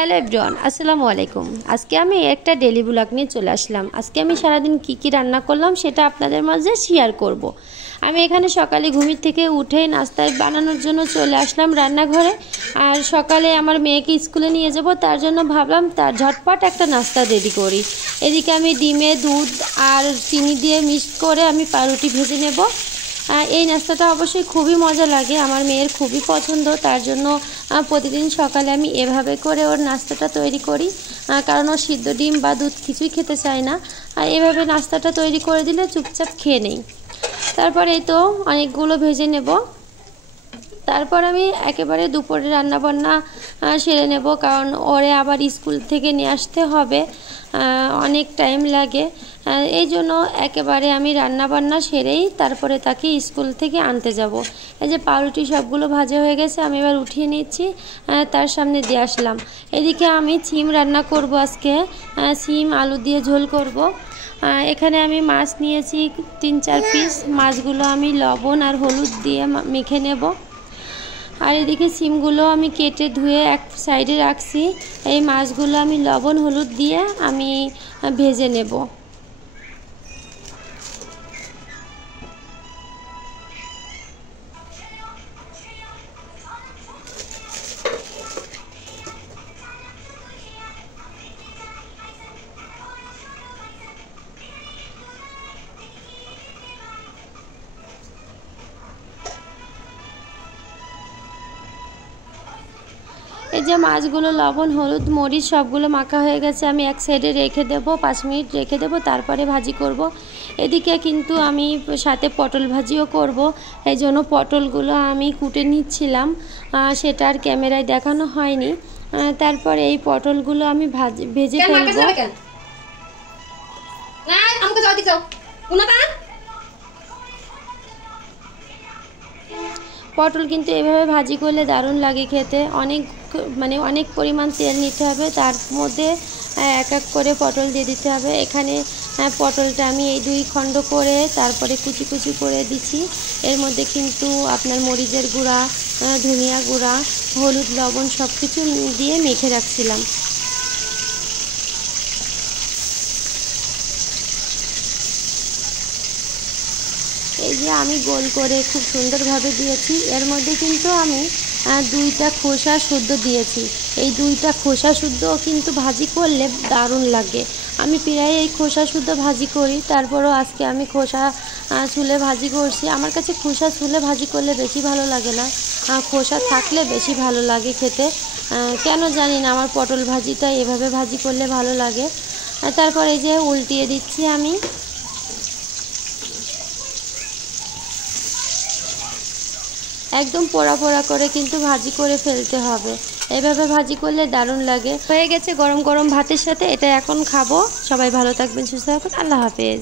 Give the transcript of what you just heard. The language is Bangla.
হ্যালো এভরিওয়ান, আসসালামু আলাইকুম। আজকে আমি একটা ডেইলি ব্লগ নিয়ে চলে আসলাম। আজকে আমি সারাদিন কি রান্না করলাম সেটা আপনাদের মাঝে শেয়ার করব। আমি এখানে সকালে ঘুমির থেকে উঠে নাস্তা বানানোর জন্য চলে আসলাম রান্নাঘরে। আর সকালে আমার মেয়েকে স্কুলে নিয়ে যাব, তার জন্য ভাবলাম তার ঝটপট একটা নাস্তা রেডি করি। এদিকে আমি ডিমে দুধ আর চিনি দিয়ে মিক্স করে আমি পাউরুটি ভেজে নেব। এই নাস্তাটা অবশ্যই খুবই মজা লাগে, আমার মেয়ের খুবই পছন্দ। তার জন্য প্রতিদিন সকালে আমি এভাবে করে ওর নাস্তাটা তৈরি করি, কারণ ও সিদ্ধ ডিম বা দুধ কিছুই খেতে চায় না। এভাবে নাস্তাটা তৈরি করে দিলে চুপচাপ খেয়ে নেই। তারপর এই তো অনেকগুলো ভেজে নেব। তারপর আমি একেবারে দুপুরে রান্নাবান্না সেরে নেব, কারণ ওরে আবার স্কুল থেকে নিয়ে আসতে হবে, অনেক টাইম লাগে। এই জন্য একেবারে আমি রান্নাবান্না সেরেই তারপরে তাকে স্কুল থেকে আনতে যাব। এই যে পাউরুটি সবগুলো ভাজা হয়ে গেছে, আমি এবার উঠিয়ে নিচ্ছি, তার সামনে দিয়ে আসলাম। এদিকে আমি সিম রান্না করব আজকে, সিম আলু দিয়ে ঝোল করব। এখানে আমি মাছ নিয়েছি 3-4 পিস। মাছগুলো আমি লবণ আর হলুদ দিয়ে মেখে নেব। আর এদিকে সিমগুলো আমি কেটে ধুয়ে এক সাইডে রাখছি। এই মাছগুলো আমি লবণ হলুদ দিয়ে আমি ভেজে নেব। এই যে মাছগুলো লবণ হলুদ মরিচ সবগুলো মাখা হয়ে গেছে, আমি এক সাইডে রেখে দেব, 5 মিনিট রেখে দেব, তারপরে ভাজি করব। এদিকে কিন্তু আমি সাথে পটল ভাজিও করব, এই জন্য পটলগুলো আমি কুটে নিচ্ছিলাম, সেটা আর ক্যামেরায় দেখানো হয়নি। তারপরে এই পটলগুলো আমি ভেজে ফেলবো। পটল কিন্তু এভাবে ভাজি করলে দারুণ লাগে খেতে। অনেক পরিমাণ তেল নিতে হবে, তার মধ্যে এক এক করে পটল দিয়ে দিতে হবে। এখানে পটলটা আমি এই 2 খণ্ড করে তারপরে কুচি কুচি করে দিচ্ছি। এর মধ্যে কিন্তু আপনার মরিচের গুঁড়া, ধনিয়া গুঁড়া, হলুদ লবণ সব কিছু দিয়ে মেখে রাখছিলাম। এই যে আমি গোল করে খুব সুন্দরভাবে দিয়েছি। এর মধ্যে কিন্তু আমি 2টা খোসা শুদ্ধ দিয়েছি। এই 2টা খোসা শুদ্ধ কিন্তু ভাজি করলে দারুণ লাগে। আমি প্রায় এই খোসা শুদ্ধ ভাজি করি, তারপরও আজকে আমি খোসা ছুলে ভাজি করছি। আমার কাছে খোসা ছুলে ভাজি করলে বেশি ভালো লাগে না, খোসা থাকলে বেশি ভালো লাগে খেতে। কেন জানি না, আমার পটল ভাজিটা এভাবে ভাজি করলে ভালো লাগে। তারপর এই যে উল্টিয়ে দিচ্ছি আমি। একদম পোড়া পোড়া করে কিন্তু ভাজি করে ফেলতে হবে, এভাবে ভাজি করলে দারুণ লাগে। হয়ে গেছে গরম গরম ভাতের সাথে, এটা এখন খাবো। সবাই ভালো থাকবেন, সুস্থ থাকবেন, আল্লাহ হাফেজ।